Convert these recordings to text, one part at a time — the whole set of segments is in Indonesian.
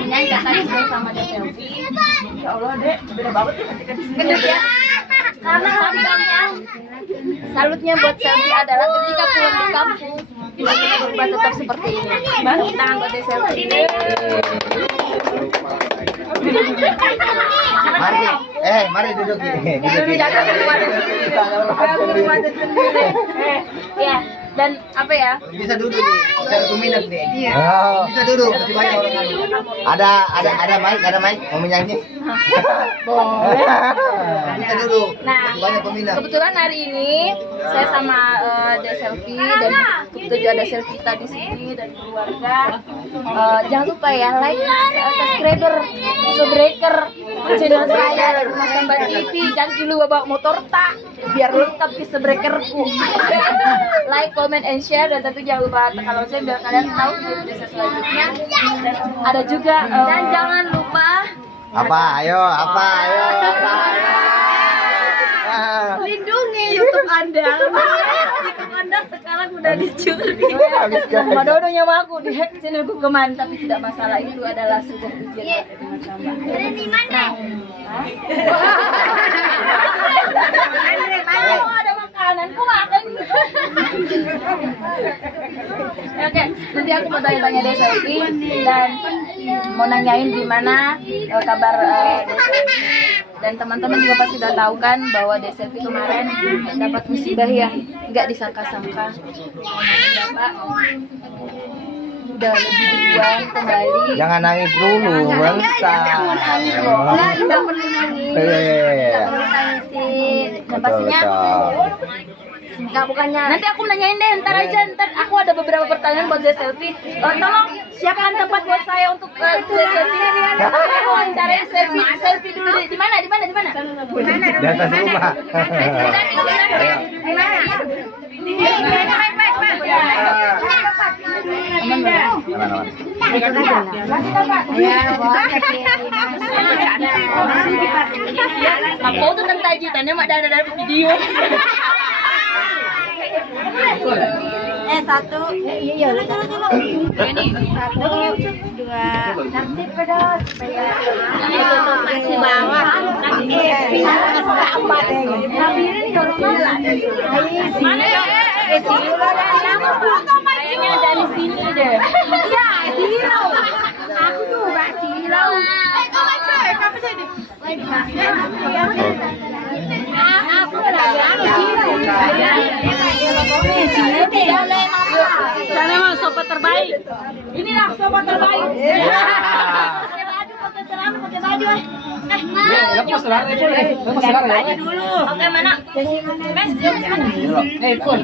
Ini katanya saya sama dia selfie. Ya Allah dek, beda banget ya ketika di sini ya. Karena kami yang salutnya buat selfie adalah ketika pulang di kampung kita berubah tetap seperti ini. Baru tangan buat dia selfie. Mari duduk ini. Ya, dan apa ya? Bisa duduk nih, bisa peminat nih. Iya. Bisa duduk, masih banyak orang. Ada mic, mau menyanyi? Boleh. Bisa duduk. Nah, masih banyak peminat. kebetulan hari ini saya sama ada selfie dan kebetulan juga ada Selvita di sini dan keluarga. Jangan lupa ya like, subscriber, subscriber channel saya Mas Samba TV. Jangan dulu bawa motor tak biar lengkap di subscriberku. Like, comment, and share, dan tentu jangan lupa tekan lonceng biar kalian tahu video selanjutnya. Dan ada juga dan jangan lupa Ayo. lindungi YouTube Anda. YouTube Anda sekarang udah dicuri. Padahal udah nyawa aku dihack channelku kemarin, tapi tidak masalah, itu adalah sebuah ujian Mas Samba. Di mana? Oh, ada makanan, ku makan. Oke, nanti aku mau tanya-tanya deh selfie dan mau nanyain gimana kabar dan teman-teman juga pasti udah tahu kan bahwa Deselvi kemarin dapat musibah yang nggak disangka-sangka. Bapak udah lebih duluan kembali. Jangan nangis dulu, bangsa. Nggak perlu nangis. Nggak perlu nangisin. Dan pastinya nggak, bukannya. Nanti aku nanyain deh, ntar aku ada beberapa pertanyaan buat Deselvi. Tolong siapkan tempat buat saya untuk Deselvi. Saya mau cari selfie dulu di mana? Di atas rumah. Aku tuh tentang tajitannya mak dari video. Satu. Iya. Ini 1, 2. Nanti pedas supaya masih bawah. Apa deh? Tapi ini kalau mana ya? Kayaknya dari sini deh. Iya, silau. Aku juga silau. Kamu jadi. Aku karena mau sobat terbaik. Inilah sobat terbaik. Pakai baju, pakai celana, pakai baju. Lepas celana dulu. Oke, mana? Mes,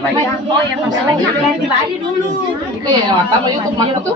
mana? Oh ya, ganti baju dulu. Itu ya, pertama YouTube mana tuh?